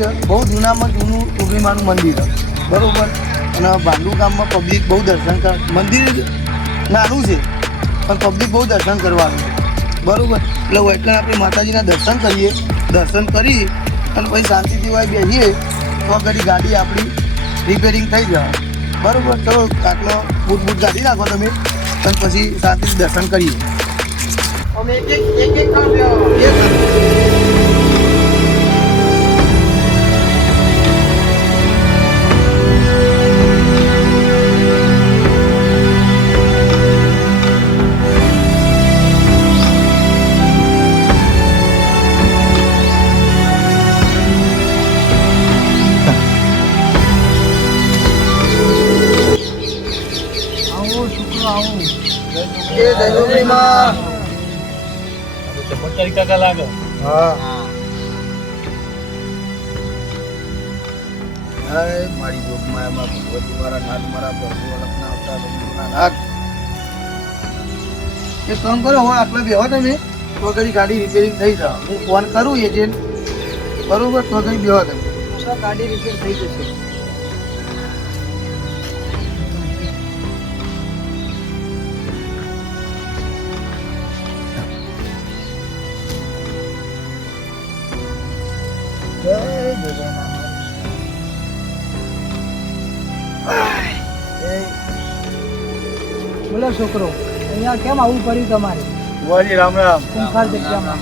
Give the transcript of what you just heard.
મંદિર બહુ જૂનામાં જૂનું ટોપીમાનું મંદિર બરાબર. અને ભાંડુ ગામમાં પબ્લિક બહુ દર્શન મંદિર નાનું છે પણ પબ્લિક બહુ દર્શન કરવાનું બરાબર. એટલે વૈકણ આપણે માતાજીના દર્શન કરીએ, દર્શન કરી અને પછી શાંતિથી હોય બેસીએ તો આગળ ગાડી આપણી રિપેરિંગ થઈ જાય બરાબર. ચલો આટલો બૂટ કાઢી નાખો તમે અને પછી શાંતિથી દર્શન કરીએ. અમે એક કામ ચમત્કારી કાકા લાગે. હા મારી જોગમાં ભગવતી મારા નાથ મારા પ્રભુ અલગના આવતા બંધુના નાથ. એક કામ કરો હવે આટલા બેહો તમે તો ઘડી ગાડી રિપેરિંગ થઈ જાય. હું ફોન કરું એજન્ટ બરોબર તો ઘડી બેહો તમે. ગાડી રિપેર થઈ જશે. બોલો છોકરો, અહીંયા કેમ આવવું પડ્યું તમારે? રામ રામ. કુંભાર જગ્યામાં